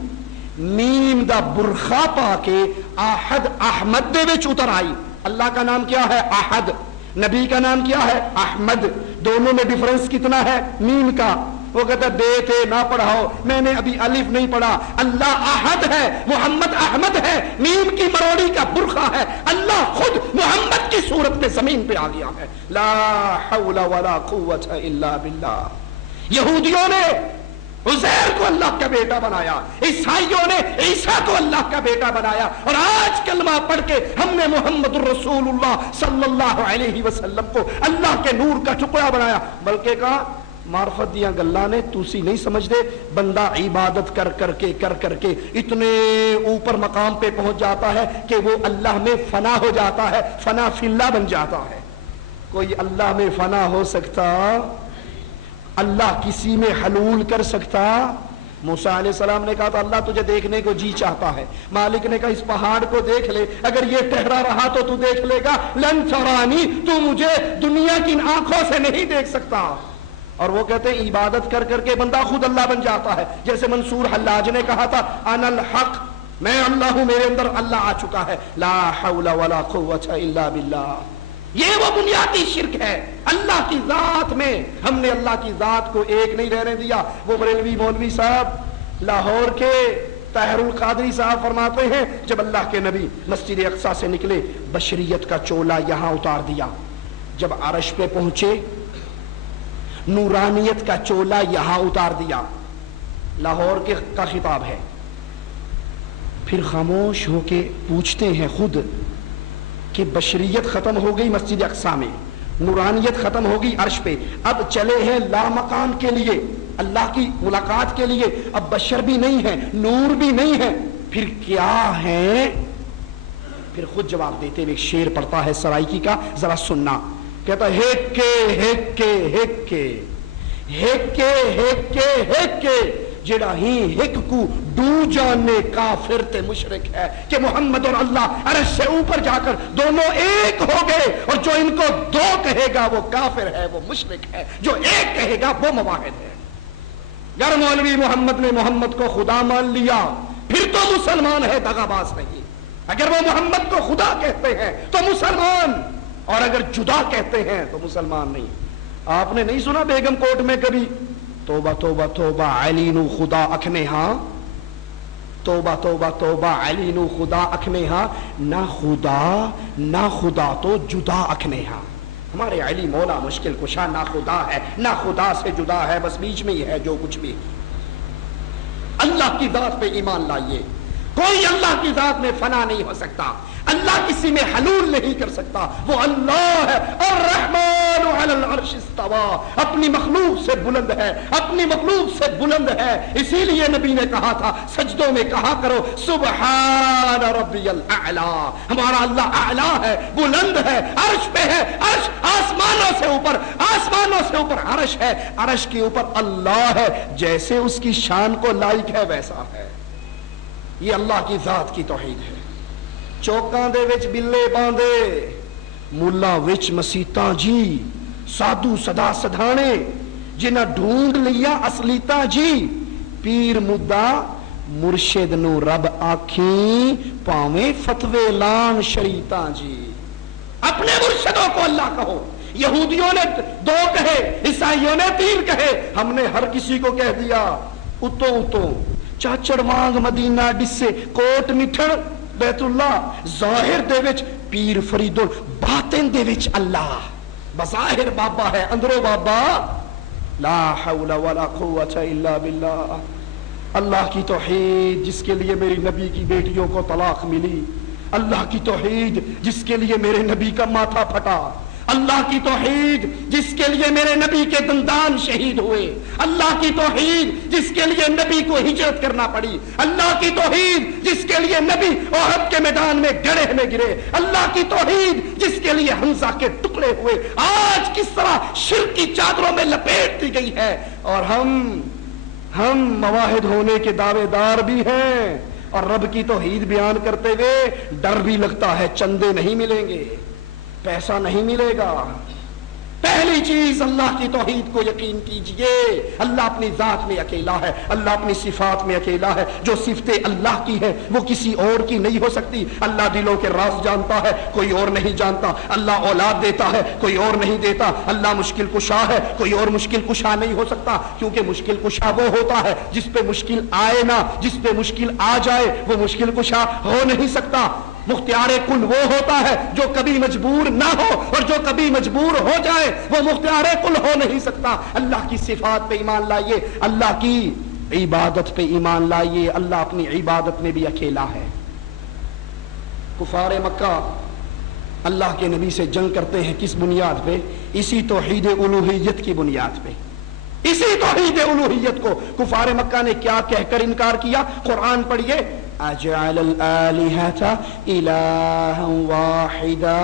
میم دا برخا پا کے احد احمد دے وچ اتر آئی. اللہ کا نام کیا ہے؟ احد. نبی کا نام کیا ہے؟ احمد. دونوں میں ڈیفرنس کتنا ہے؟ میم کا. وہ کہتا ہے بیٹے نہ پڑھاؤ, میں نے ابھی الف نہیں پڑھا. اللہ احد ہے, محمد احمد ہے, میم کی مروڑی کا برخا ہے. اللہ خود محمد کی صورت میں زمین پہ آ گیا ہے. لا حول ولا قوت الا باللہ. یہودیوں نے عزیر کو اللہ کا بیٹا بنایا, عیسائیوں نے عیسیٰ کو اللہ کا بیٹا بنایا, اور آج کلمہ پڑھ کے ہم نے محمد الرسول اللہ صلی اللہ علیہ وسلم کو اللہ کے نور کا ٹکڑا بنایا. بلکہ کہا معرفت دیاں گلاں نے تسی نہیں سمجھ دے. بندہ عبادت کر کر کے اتنے اوپر مقام پہ پہنچ جاتا ہے کہ وہ اللہ میں فنا ہو جاتا ہے, فنا فی اللہ بن جاتا ہے. کوئی اللہ میں فنا ہو سکتا؟ اللہ کسی میں حلول کر سکتا؟ موسیٰ علیہ السلام نے کہا تھا اللہ تجھے دیکھنے کو جی چاہتا ہے. مالک نے کہا اس پہاڑ کو دیکھ لے, اگر یہ ٹھہرا رہا تو تو دیکھ لے گا. لن ترانی, تو مجھے دنیا کی ان آنکھوں سے نہیں دیکھ سکتا. اور وہ کہتے ہیں عبادت کر کر کے بندہ خود اللہ بن جاتا ہے. جیسے منصور حلاج نے کہا تھا انا الحق, میں اللہ ہوں, میرے اندر اللہ آ چکا ہے. لا حول ولا قوت الا باللہ. یہ وہ بنیادی شرک ہے اللہ کی ذات میں. ہم نے اللہ کی ذات کو ایک نہیں رہنے دیا. وہ بریلوی مولوی صاحب لاہور کے طاہر القادری صاحب فرماتے ہیں جب اللہ کے نبی مسجد اقصی سے نکلے بشریت کا چولا یہاں اتار دیا, جب عرش پہ پہنچے نورانیت کا چولا یہاں اتار دیا. لاہور کے کا خطاب ہے. پھر خاموش ہو کے پوچھتے ہیں خود کہ بشریت ختم ہو گئی مسجد اقصی میں, نورانیت ختم ہو گئی عرش پہ, اب چلے ہیں لامکان کے لیے, اللہ کی ملاقات کے لیے. اب بشر بھی نہیں ہے, نور بھی نہیں ہے, پھر کیا ہے؟ پھر خود جواب دیتے ہوئے ایک شعر پڑھتا ہے سرائکی کا, ذرا سننا. کہتا ہے ہیک کے جڑا ہی ہک کو ڈو جانے کافر تے مشرک ہے کہ محمد اور اللہ عرش سے اوپر جا کر دونوں ایک ہو گئے, اور جو ان کو دو کہے گا وہ کافر ہے, وہ مشرک ہے, جو ایک کہے گا وہ موحد ہے. اگر مولوی محمد نے محمد کو خدا مان لیا پھر تو مسلمان ہے, دغاباز نہیں. اگر وہ محمد کو خدا کہتے ہیں تو مسلمان, اور اگر جدا کہتے ہیں تو مسلمان نہیں. آپ نے نہیں سنا بیگم کوٹ میں کبھی توبہ توبہ توبہ علی نو خدا اکھنے ہاں, توبہ توبہ توبہ علی نو خدا اکھنے ہاں, نہ خدا تو جدا اکھنے ہاں. ہمارے علی مولا مشکل کشا نہ خدا ہے نہ خدا سے جدا ہے, بس بیچ میں ہی ہے جو کچھ بھی. اللہ کی ذات پہ ایمان لائیے. کوئی اللہ کی ذات میں فنا نہیں ہو سکتا, اللہ کسی میں حلول نہیں کر سکتا. وہ اللہ ہے اور رحمان علی العرش استوا, اپنی مخلوق سے بلند ہے, اپنی مخلوق سے بلند ہے. اسی لیے نبی نے کہا تھا سجدوں میں کہا کرو سبحان ربی الاعلی. ہمارا اللہ اعلی ہے, بلند ہے, عرش پہ ہے. عرش آسمانوں سے اوپر, آسمانوں سے اوپر عرش ہے, عرش کے اوپر اللہ ہے. جیسے اس کی شان کو لائق ہے ویسا ہے. یہ اللہ کی ذات کی توحید ہے. چوکاں دے وچ بلے باندھے, ملا وچ مسیتاں جی, سادھو صدا سدھانے جنہ ڈھونڈ لیا اصلیتاں جی. پیر مدعا مرشد نو رب آکھیں پاویں فتوے لان شریعتاں جی. اپنے مرشدوں کو اللہ کہو. یہودیوں نے 2 کہے, عیسائیوں نے 3 کہے, ہم نے ہر کسی کو کہہ دیا اتوں چاچڑ مانگ مدینہ ڈسے کوٹ نٹھڑ بیت اللہ. ظاہر دے وچ پیر فرید باطن دے وچ اللہ, بظاہر بابا ہے اندروں بابا. لا حول ولا قوت الا باللہ. اللہ کی توحید جس کے لیے میری نبی کی بیٹیوں کو طلاق ملی, اللہ کی توحید جس کے لیے میرے نبی کا ماتھا پھٹا, اللہ کی توحید جس کے لیے میرے نبی کے دندان شہید ہوئے, اللہ کی توحید جس کے لیے نبی کو ہجرت کرنا پڑی, اللہ کی توحید جس کے لیے نبی احد کے میدان میں گڑھے میں گرے, اللہ کی توحید جس کے لیے حمزہ کے ٹکڑے ہوئے, آج کس طرح شرک کی چادروں میں لپیٹ دی گئی ہے. اور ہم مواحد ہونے کے دعوے دار بھی ہیں, اور رب کی توحید بیان کرتے ہوئے ڈر بھی لگتا ہے چندے نہیں ملیں گے, پیسہ نہیں ملے گا. پہلی چیز اللہ کی توحید کو یقین کیجئے. اللہ اپنی ذات میں اکیلا ہے, اللہ اپنی صفات میں اکیلا ہے. جو صفتیں اللہ کی ہے وہ کسی اور کی نہیں ہو سکتی. اللہ دلوں کے راز جانتا ہے, کوئی اور نہیں جانتا. اللہ اولاد دیتا ہے, کوئی اور نہیں دیتا. اللہ مشکل کشا ہے, کوئی اور مشکل کشا نہیں ہو سکتا, کیونکہ مشکل کشا وہ ہوتا ہے جس پہ مشکل آئے نہ, جس پہ مشکل آ جائے وہ مشکل کشا ہو نہیں سکتا. مختار کل وہ ہوتا ہے جو کبھی مجبور نہ ہو, اور جو کبھی مجبور ہو جائے وہ مختار کل ہو نہیں سکتا. اللہ کی صفات پہ ایمان لائیے, اللہ کی عبادت پہ ایمان لائیے. اللہ اپنی عبادت میں بھی اکیلا ہے. کفار مکہ اللہ کے نبی سے جنگ کرتے ہیں کس بنیاد پہ؟ اسی توحید الوہیت کی بنیاد پہ. اسی توحید الوہیت کو کفار مکہ نے کیا کہہ کر انکار کیا؟ قرآن پڑھیے، اجعل الآلہۃ الہا واحدا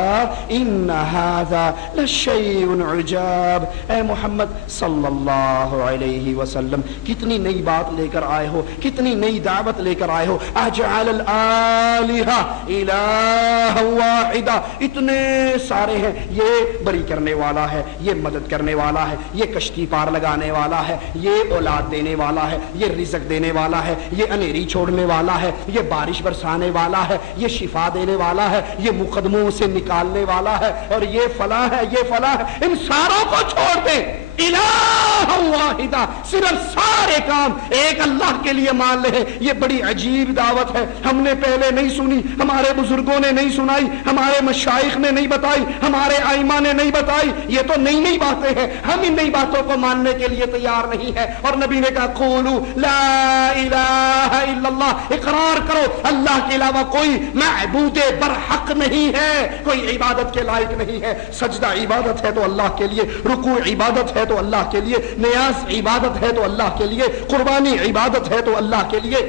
ان ھذا لشیء عجاب۔ اے محمد صلی اللہ علیہ وسلم، کتنی نئی بات لے کر آئے ہو، کتنی نئی دعوت لے کر آئے ہو۔ اجعل الآلہۃ الہا واحدا، اتنے سارے ہیں، یہ بری کرنے والا ہے، یہ مدد کرنے والا ہے، یہ کشتی پار لگانے والا ہے، یہ اولاد دینے والا ہے، یہ رزق دینے والا ہے، یہ انھیری چھوڑنے والا ہے، یہ بارش برسانے والا ہے، یہ شفا دینے والا ہے، یہ مقدموں سے نکالنے والا ہے، اور یہ فلاں ہے، یہ فلاں ہے۔ ان ساروں کو چھوڑ دیں، الہ واحدہ، صرف سارے کام ایک اللہ کے لیے مان لے۔ یہ بڑی عجیب دعوت ہے، ہم نے پہلے نہیں سنی، ہمارے بزرگوں نے نہیں سنائی، ہمارے مشائخ نے نہیں بتائی، ہمارے ائمہ نے نہیں بتائی، یہ تو نئی نئی باتیں ہیں، ہم ان نئی باتوں کو ماننے کے لیے تیار نہیں ہے۔ اور نبی نے کہا قولوا لا الہ الا اللہ، اقرار کرو اللہ کے علاوہ کوئی معبود برحق نہیں ہے، کوئی عبادت کے لائق نہیں ہے۔ سجدہ عبادت ہے تو اللہ کے لیے، رکوع عبادت ہے تو اللہ کے لیے، نیاز عبادت ہے تو اللہ کے لیے، قربانی عبادت ہے تو اللہ کے لیے،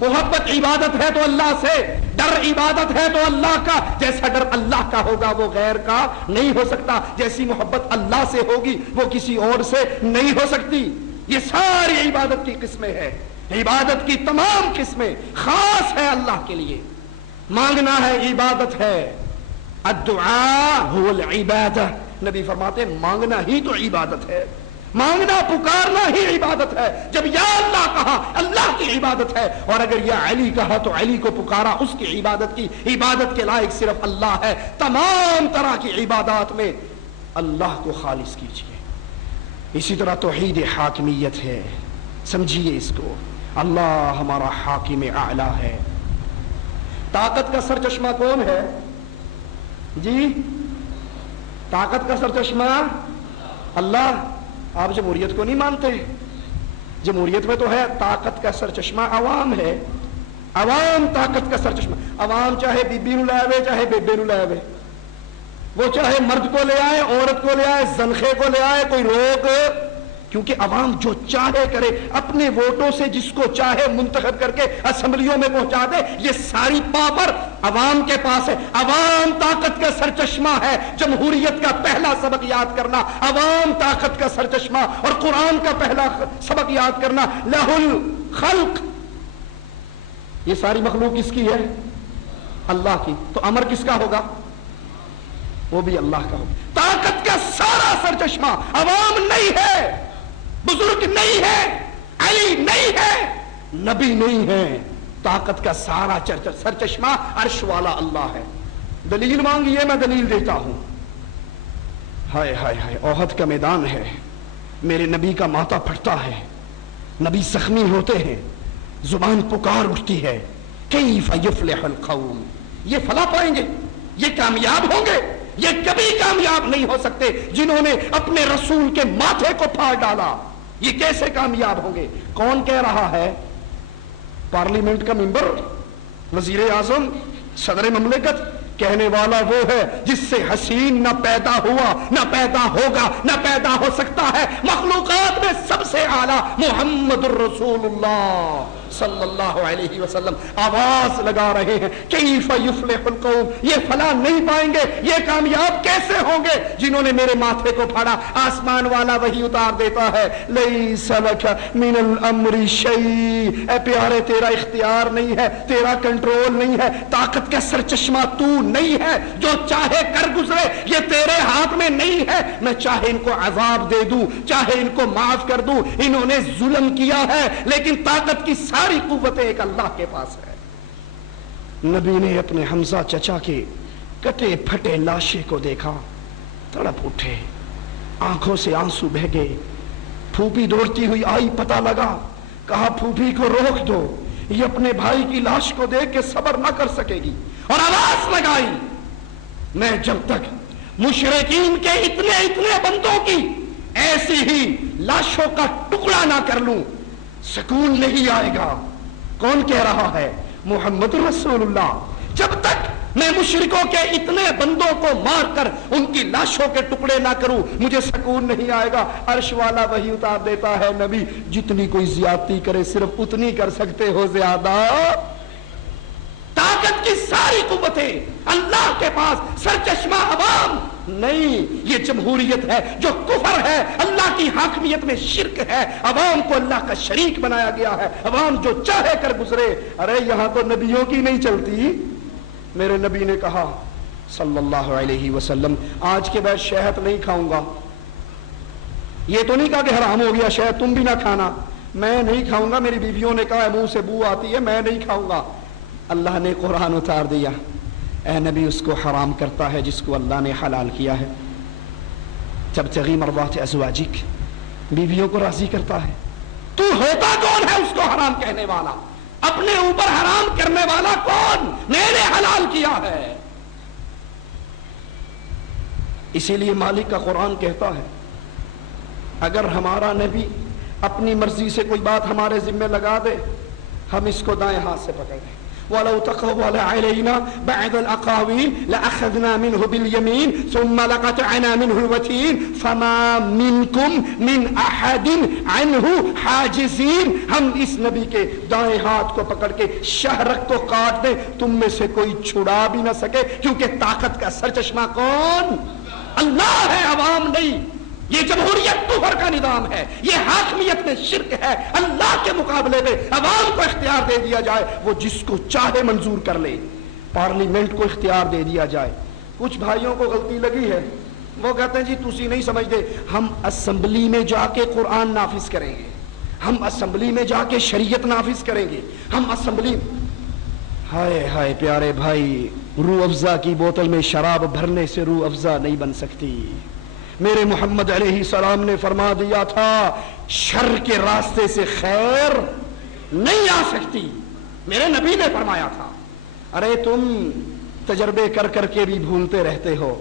محبت عبادت ہے تو اللہ سے، ڈر عبادت ہے تو اللہ کا۔ جیسا ڈر اللہ کا ہوگا وہ غیر کا نہیں ہو سکتا، جیسی محبت اللہ سے ہوگی وہ کسی اور سے نہیں ہو سکتی۔ یہ ساری عبادت کی قسمیں ہیں، عبادت کی تمام قسمیں خاص ہے اللہ کے لیے۔ مانگنا ہے عبادت ہے، الدعاء هو العبادہ، نبی فرماتے ہیں مانگنا ہی تو عبادت ہے، مانگنا پکارنا ہی عبادت ہے۔ جب یا اللہ کہا اللہ کی عبادت ہے، اور اگر یا علی کہا تو علی کو پکارا، اس کی عبادت کی۔ عبادت کے لائق صرف اللہ ہے، تمام طرح کی عبادات میں اللہ کو خالص کیجیے۔ اسی طرح توحید حاکمیت ہے، سمجھیے اس کو، اللہ ہمارا حاکم اعلیٰ ہے۔ طاقت کا سرچشمہ کون ہے جی؟ طاقت کا سرچشمہ اللہ۔ آپ جمہوریت کو نہیں مانتے؟ جمہوریت میں تو ہے طاقت کا سرچشمہ عوام ہے، عوام طاقت کا سرچشمہ۔ عوام چاہے بی بی نو لے آوے چاہے بیبے نو لے آوے، وہ چاہے مرد کو لے آئے، عورت کو لے آئے، زنخے کو لے آئے، کوئی روک، کیونکہ عوام جو چاہے کرے، اپنے ووٹوں سے جس کو چاہے منتخب کر کے اسمبلیوں میں پہنچا دے۔ یہ ساری پاور عوام کے پاس ہے، عوام طاقت کا سرچشمہ ہے۔ جمہوریت کا پہلا سبق یاد کرنا، عوام طاقت کا سرچشمہ، اور قرآن کا پہلا سبق یاد کرنا، لہ الخلق، یہ ساری مخلوق کس کی ہے؟ اللہ کی۔ تو امر کس کا ہوگا؟ وہ بھی اللہ کا ہوگا۔ طاقت کا سارا سرچشمہ عوام نہیں ہے، بزرگ نہیں ہے، علی نہیں ہے، نبی نہیں ہے، طاقت کا سارا سرچشمہ عرش والا اللہ ہے۔ دلیل مانگیے، میں دلیل دیتا ہوں۔ ہائے ہائے ہائے، احد کا میدان ہے، میرے نبی کا ماتھا پھٹتا ہے، نبی زخمی ہوتے ہیں، زبان پکار اٹھتی ہے، کیف یفلح القوم، یہ فلاح پائیں گے، یہ کامیاب ہوں گے، یہ کبھی کامیاب نہیں ہو سکتے جنہوں نے اپنے رسول کے ماتھے کو پھاڑ ڈالا۔ یہ کیسے کامیاب ہوں گے؟ کون کہہ رہا ہے؟ پارلیمنٹ کا ممبر، وزیر اعظم، صدر مملکت؟ کہنے والا وہ ہے جس سے حسین نہ پیدا ہوا، نہ پیدا ہوگا، نہ پیدا ہو سکتا ہے۔ مخلوقات میں سب سے اعلیٰ محمد الرسول اللہ صلی اللہ علیہ وسلم آواز لگا رہے ہیں، کیف یفلح القوم، یہ فلاح نہیں پائیں گے، یہ کامیاب کیسے ہوں گے جنہوں نے میرے ماتھے کو پھاڑا۔ آسمان والا وہی اتار دیتا ہے، لیس لک من الامر شیء، اے پیارے تیرا اختیار نہیں ہے، تیرا کنٹرول نہیں ہے، طاقت کا سرچشمہ تو نہیں ہے، جو چاہے کر گزرے یہ تیرے ہاتھ میں نہیں ہے۔ میں چاہے ان کو عذاب دے دوں، چاہے ان کو معاف کر دوں، انہوں نے ظلم کیا ہے، لیکن طاقت کی ساری قوتیں ایک اللہ کے پاس ہے۔ نبی نے اپنے حمزہ چچا کے کٹے پھٹے لاشے کو دیکھا، تڑپ اٹھے، آنکھوں سے آنسو بہہ گئے۔ پھوپھی دوڑتی ہوئی آئی، پتہ لگا، کہا پھوپھی کو روک دو، یہ اپنے بھائی کی لاش کو دیکھ کے صبر نہ کر سکے گی، اور آواز لگائی، میں جب تک مشرکین کے اتنے بندوں کی ایسی ہی لاشوں کا ٹکڑا نہ کر لوں سکون نہیں آئے گا۔ کون کہہ رہا ہے؟ محمد رسول اللہ۔ جب تک میں مشرکوں کے اتنے بندوں کو مار کر ان کی لاشوں کے ٹکڑے نہ کروں، مجھے سکون نہیں آئے گا۔ عرش والا وحی اتار دیتا ہے، نبی جتنی کوئی زیادتی کرے صرف اتنی کر سکتے ہو، زیادہ طاقت کی ساری قوتیں اللہ کے پاس، سرچشمہ عوام نہیں۔ یہ جمہوریت ہے جو کفر ہے، اللہ کی حاکمیت میں شرک ہے، عوام کو اللہ کا شریک بنایا گیا ہے، عوام جو چاہے کر گزرے۔ ارے یہاں تو نبیوں کی نہیں چلتی۔ میرے نبی نے کہا صلی اللہ علیہ وسلم، آج کے بعد شہد نہیں کھاؤں گا۔ یہ تو نہیں کہا کہ حرام ہو گیا شہد، تم بھی نہ کھانا، میں نہیں کھاؤں گا۔ میری بیویوں نے کہا منہ سے بو آتی ہے، میں نہیں کھاؤں گا۔ اللہ نے قرآن اتار دیا، اے نبی اس کو حرام کرتا ہے جس کو اللہ نے حلال کیا ہے۔ تبتغی مرضات ازواجک، بیویوں کو راضی کرتا ہے۔ تو ہوتا کون ہے اس کو حرام کہنے والا؟ اپنے اوپر حرام کرنے والا کون؟ میں نے حلال کیا ہے۔ اسی لیے مالک کا قرآن کہتا ہے اگر ہمارا نبی اپنی مرضی سے کوئی بات ہمارے ذمہ لگا دے، ہم اس کو دائیں ہاتھ سے پکڑ لیں۔ وَلَوْ تَقَوَّلَ عَلَيْنَا بَعْضَ الْأَقَاوِيلِ لَأَخَذْنَا مِنْهُ بِالْيَمِينِ ثُمَّ لَقَطَعْنَا مِنْهُ الْوَتِينَ فَمَا مِنْكُمْ مِنْ أَحَدٍ عَنْهُ حَاجِزِينَ۔ ہم اس نبی کے دائیں ہاتھ کو پکڑ کے شہرک کو کاٹ دیں، تم میں سے کوئی چھڑا بھی نہ سکے، کیونکہ طاقت کا سرچشمہ کون؟ اللہ ہے، عوام نہیں۔ یہ جمہوریت کفر کا نظام ہے، یہ حاکمیت میں شرک ہے۔ اللہ کے مقابلے میں عوام کو اختیار دے دیا جائے، وہ جس کو چاہے منظور کر لے۔ پارلیمنٹ کو اختیار دے دیا جائے۔ کچھ بھائیوں کو غلطی لگی ہے، وہ کہتے ہیں جی تسی نہیں سمجھتے، ہم اسمبلی میں جا کے قرآن نافذ کریں گے، ہم اسمبلی میں جا کے شریعت نافذ کریں گے، ہم اسمبلی۔ ہائے ہائے پیارے بھائی، روح افزا کی بوتل میں شراب بھرنے سے روح افزا نہیں بن سکتی۔ میرے محمد علیہ السلام نے فرما دیا تھا شر کے راستے سے خیر نہیں آ سکتی، میرے نبی نے فرمایا تھا۔ ارے تم تجربے کر کر کے بھی بھولتے رہتے ہو۔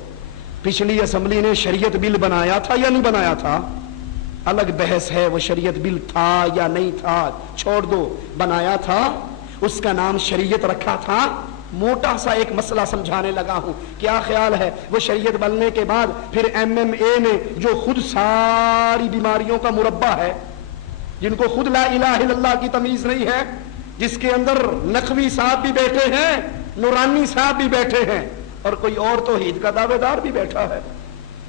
پچھلی اسمبلی نے شریعت بل بنایا تھا یا نہیں بنایا تھا؟ الگ بحث ہے وہ شریعت بل تھا یا نہیں تھا، چھوڑ دو۔ بنایا تھا، اس کا نام شریعت رکھا تھا۔ موٹا سا ایک مسئلہ سمجھانے لگا ہوں، کیا خیال ہے وہ شریعت بننے کے بعد پھر MMA نے جو خود ساری بیماریوں کا مربع ہے، جن کو خود لا الہ الا اللہ کی تمیز نہیں ہے، جس کے اندر نقوی صاحب بھی بیٹھے ہیں، نورانی صاحب بھی بیٹھے ہیں، اور کوئی اور توحید کا دعوے دار بھی بیٹھا ہے،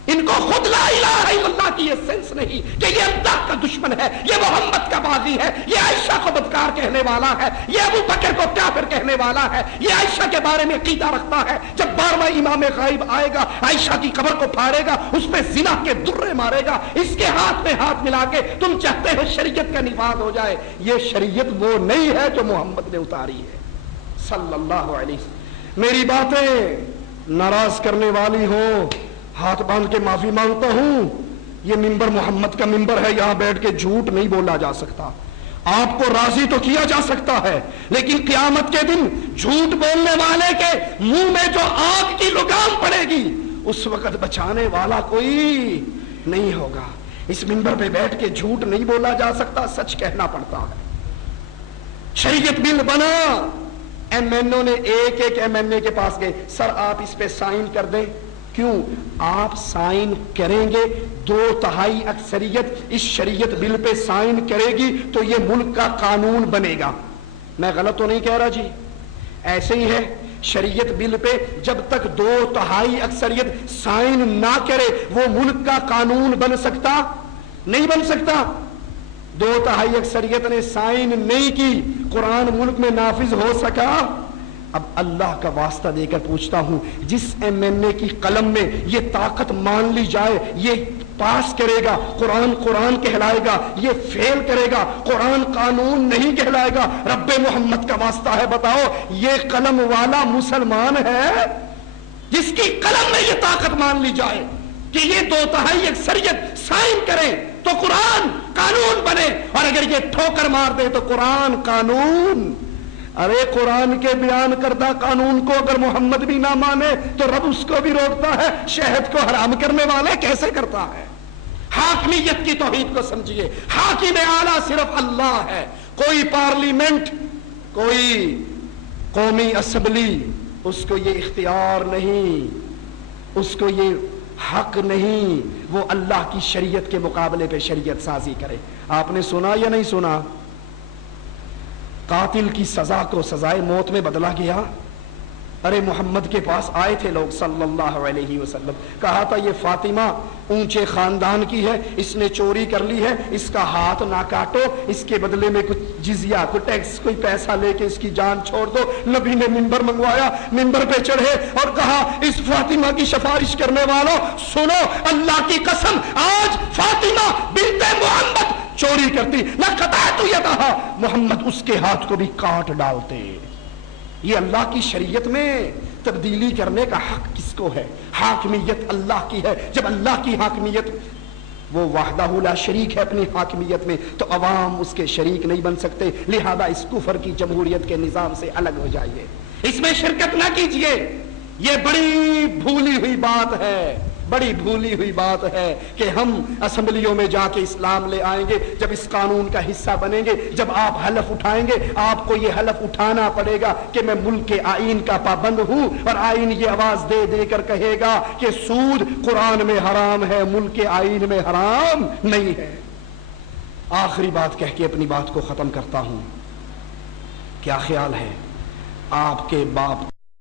ان کو خود لا الہ الا اللہ کی یہ سینس نہیں کہ یہ اللہ کا دشمن ہے، یہ محمد کا باغی ہے، یہ عائشہ کو بدکار کہنے والا ہے، یہ ابو بکر کو کافر کہنے والا ہے، یہ عائشہ کے بارے میں عقیدہ رکھتا ہے جب 12واں امام غائب آئے گا عائشہ کی قبر کو پھاڑے گا، اس میں زنا کے درے مارے گا، اس کے ہاتھ میں ہاتھ ملا کے تم چاہتے ہو شریعت کا نفاذ ہو جائے۔ یہ شریعت وہ نہیں ہے جو محمد نے اتاری ہے صلی اللہ علیہ وسلم۔ میری باتیں ناراض کرنے والی ہو، ہاتھ باندھ کے معافی مانگتا ہوں۔ یہ ممبر محمد کا ممبر ہے، یہاں بیٹھ کے جھوٹ نہیں بولا جا سکتا۔ آپ کو راضی تو کیا جا سکتا ہے، لیکن قیامت کے دن جھوٹ بولنے والے کے منہ میں جو آگ کی لگام پڑے گی، اس وقت بچانے والا کوئی نہیں ہوگا۔ اس ممبر پہ بیٹھ کے جھوٹ نہیں بولا جا سکتا، سچ کہنا پڑتا ہے۔ شریعت بل بنا، MNO نے ایک ایک MNA کے پاس گئے، سر آپ اس پہ سائن کر دیں۔ کیوں؟ آپ سائن کریں گے، 2/3 اکثریت اس شریعت بل پہ سائن کرے گی تو یہ ملک کا قانون بنے گا۔ میں غلط تو نہیں کہہ رہا جی؟ ایسے ہی ہے، شریعت بل پہ جب تک 2/3 اکثریت سائن نہ کرے وہ ملک کا قانون بن سکتا نہیں، بن سکتا۔ 2/3 اکثریت نے سائن نہیں کی، قرآن ملک میں نافذ ہو سکا؟ اب اللہ کا واسطہ دے کر پوچھتا ہوں، جس MNA کی قلم میں یہ طاقت مان لی جائے، یہ پاس کرے گا، قرآن قرآن کہلائے گا، یہ فیل کرے گا، قرآن قانون نہیں کہلائے گا، رب محمد کا واسطہ ہے بتاؤ یہ قلم والا مسلمان ہے؟ جس کی قلم میں یہ طاقت مان لی جائے کہ یہ 2/3 اکثریت سائن کرے تو قرآن قانون بنے، اور اگر یہ ٹھوکر مار دے تو قرآن قانون۔ ارے قرآن کے بیان کردہ قانون کو اگر محمد بھی نہ مانے تو رب اس کو بھی روکتا ہے، شہد کو حرام کرنے والے کیسے کرتا ہے؟ حاکمیت کی توحید کو سمجھیے، حاکم اعلیٰ صرف اللہ ہے۔ کوئی پارلیمنٹ، کوئی قومی اسمبلی، اس کو یہ اختیار نہیں، اس کو یہ حق نہیں وہ اللہ کی شریعت کے مقابلے پہ شریعت سازی کرے۔ آپ نے سنا یا نہیں سنا؟ قاتل کی سزا کو سزائے موت میں بدلا گیا۔ ارے محمد کے پاس آئے تھے لوگ صلی اللہ علیہ وسلم، کہا تھا یہ فاطمہ اونچے خاندان کی ہے، اس نے چوری کر لی ہے، اس کا ہاتھ نہ کاٹو، اس کے بدلے میں کچھ جزیہ، کوئی ٹیکس، کوئی پیسہ لے کے اس کی جان چھوڑ دو۔ نبی نے منبر منگوایا، منبر پہ چڑھے اور کہا اس فاطمہ کی سفارش کرنے والوں سنو، اللہ کی قسم آج فاطمہ بنت محمد چوری کرتی، نہ قطعت یدہا، محمد اس کے ہاتھ کو بھی کاٹ ڈالتے۔ یہ اللہ کی شریعت میں تبدیلی کرنے کا حق کس کو ہے؟ حاکمیت اللہ کی ہے۔ جب اللہ کی حاکمیت، وہ وحدہ لا شریک ہے اپنی حاکمیت میں، تو عوام اس کے شریک نہیں بن سکتے، لہذا اس کفر کی جمہوریت کے نظام سے الگ ہو جائیے، اس میں شرکت نہ کیجیے۔ یہ بڑی بھولی ہوئی بات ہے، بڑی بھولی ہوئی بات ہے کہ ہم اسمبلیوں میں جا کے اسلام لے آئیں گے، جب اس قانون کا حصہ بنیں گے، جب آپ حلف اٹھائیں گے، آپ کو یہ حلف اٹھانا پڑے گا کہ میں ملک کے آئین کا پابند ہوں، اور آئین یہ آواز دے دے کر کہے گا کہ سود قرآن میں حرام ہے، ملک کے آئین میں حرام نہیں ہے۔ آخری بات کہہ کے اپنی بات کو ختم کرتا ہوں۔ کیا خیال ہے آپ کے باپ